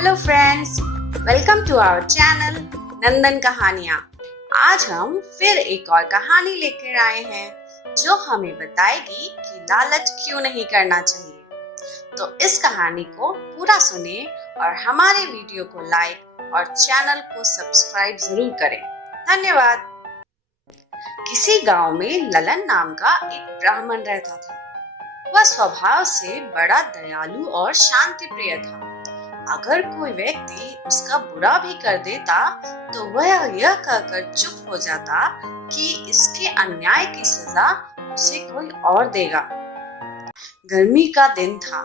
Hello friends, welcome to our channel Nandan Kahaniyan. आज हम फिर एक और कहानी लेकर आए हैं जो हमें बताएगी कि लालच क्यों नहीं करना चाहिए। तो इस कहानी को पूरा सुने और हमारे वीडियो को लाइक और चैनल को सब्सक्राइब जरूर करें। धन्यवाद। किसी गांव में ललन नाम का एक ब्राह्मण रहता था। वह स्वभाव से बड़ा दयालु और शांति प्रिय था। अगर कोई व्यक्ति उसका बुरा भी कर देता तो वह यह कहकर चुप हो जाता कि इसके अन्याय की सजा उसे कोई और देगा। गर्मी का दिन था।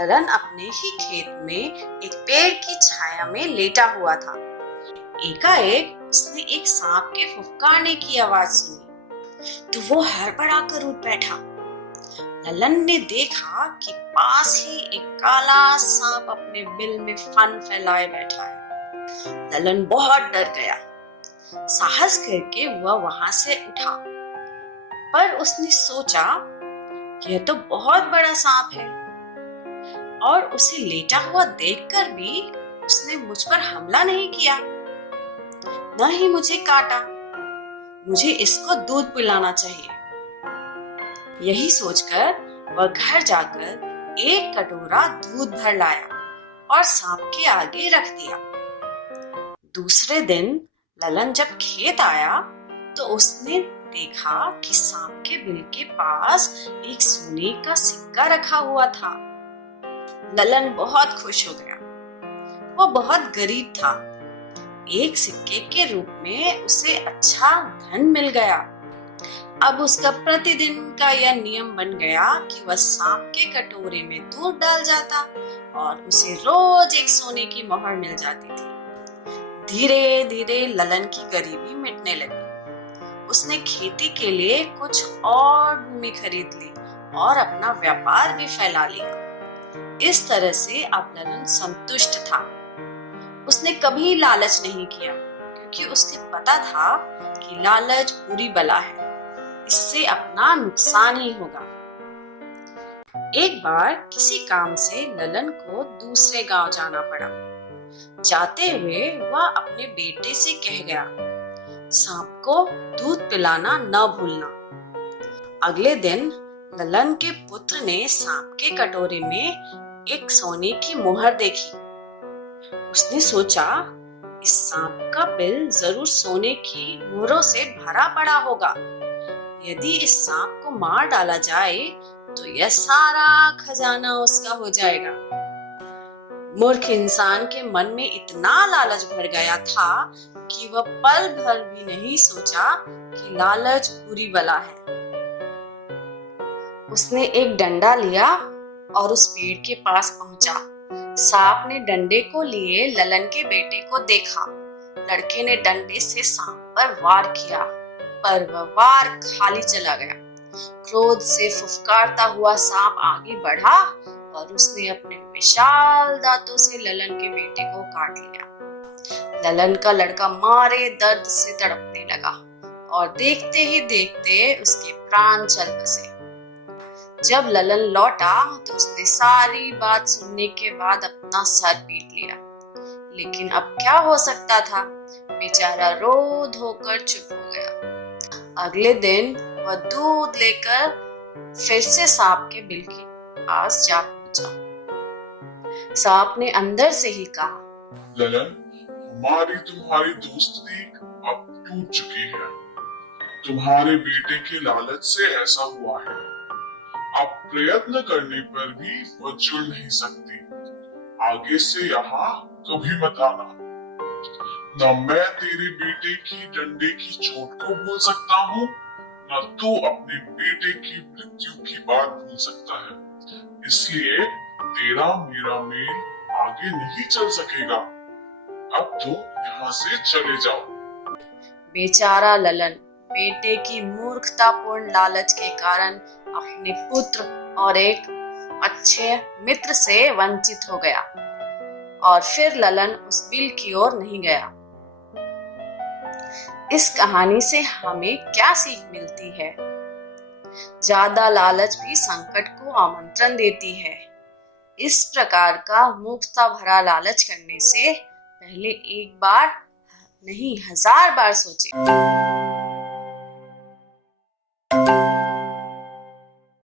ललन अपने ही खेत में एक पेड़ की छाया में लेटा हुआ था। एकाएक उसने एक सांप के फुफकारने की आवाज सुनी तो वो हड़बड़ा कर उठ बैठा। ललन ने देखा कि पास ही एक काला सांप अपने बिल में फन फैलाए बैठा है। ललन बहुत डर गया। साहस करके वह वहां से उठा, पर उसने सोचा यह तो बहुत बड़ा सांप है और उसे लेटा हुआ देखकर भी उसने मुझ पर हमला नहीं किया, न ही मुझे काटा। मुझे इसको दूध पिलाना चाहिए। यही सोचकर वह घर जाकर एक कटोरा दूध भर लाया और सांप के आगे रख दिया। दूसरे दिन ललन जब खेत आया तो उसने देखा कि सांप के बिल के पास एक सोने का सिक्का रखा हुआ था। ललन बहुत खुश हो गया। वह बहुत गरीब था। एक सिक्के के रूप में उसे अच्छा धन मिल गया। अब उसका प्रतिदिन का यह नियम बन गया कि वह सांप के कटोरे में दूध डाल जाता और उसे रोज एक सोने की मोहर मिल जाती थी। धीरे धीरे ललन की गरीबी मिटने लगी। उसने खेती के लिए कुछ और भूमि खरीद ली और अपना व्यापार भी फैला लिया। इस तरह से अब ललन संतुष्ट था। उसने कभी लालच नहीं किया क्योंकि उसके पता था कि लालच बुरी बला है, इससे अपना नुकसान ही होगा। एक बार किसी काम से ललन को दूसरे गांव जाना पड़ा। जाते हुए वह अपने बेटे से कह गया, सांप को दूध पिलाना न भूलना। अगले दिन ललन के पुत्र ने सांप के कटोरे में एक सोने की मोहर देखी। उसने सोचा इस सांप का बिल जरूर सोने की मोहरों से भरा पड़ा होगा। यदि इस सांप को मार डाला जाए तो यह सारा खजाना उसका हो जाएगा। मूर्ख इंसान के मन में इतना लालच भर गया था कि वह पल भर भी नहीं सोचा कि लालच बुरी बला है। उसने एक डंडा लिया और उस पेड़ के पास पहुंचा। सांप ने डंडे को लिए ललन के बेटे को देखा। लड़के ने डंडे से सांप पर वार किया, पर वह वार खाली चला गया। क्रोध से फुफकारता हुआ सांप आगे बढ़ा और उसने अपने विशाल दांतों से ललन के बेटे को काट लिया। ललन का लड़का मारे दर्द से तड़पने लगा और देखते ही देखते उसके प्राण चल बसे। जब ललन लौटा तो उसने सारी बात सुनने के बाद अपना सर पीट लिया, लेकिन अब क्या हो सकता था। बेचारा रो धोकर चुप हो गया। अगले दिन वह दूध लेकर फिर से सांप के बिल के पास जा पहुंचा। सांप ने अंदर से ही कहा, ललन, हमारी तुम्हारी दोस्ती अब टूट चुकी है। तुम्हारे बेटे के लालच से ऐसा हुआ है। अब प्रयत्न करने पर भी वह जुड़ नहीं सकती। आगे से यहाँ कभी मत आना। न मैं तेरे बेटे की डंडे की चोट को भूल सकता हूँ, न तू अपने बेटे की मृत्यु की बात भूल सकता है। इसलिए तेरा मेरा मेल आगे नहीं चल सकेगा। अब तो यहाँ से चले जाओ। बेचारा ललन बेटे की मूर्खतापूर्ण लालच के कारण अपने पुत्र और एक अच्छे मित्र से वंचित हो गया और फिर ललन उस बिल की ओर नहीं गया। इस कहानी से हमें क्या सीख मिलती है? ज्यादा लालच भी संकट को आमंत्रण देती है। इस प्रकार का मूर्खता भरा लालच करने से पहले एक बार नहीं 1000 बार सोचें।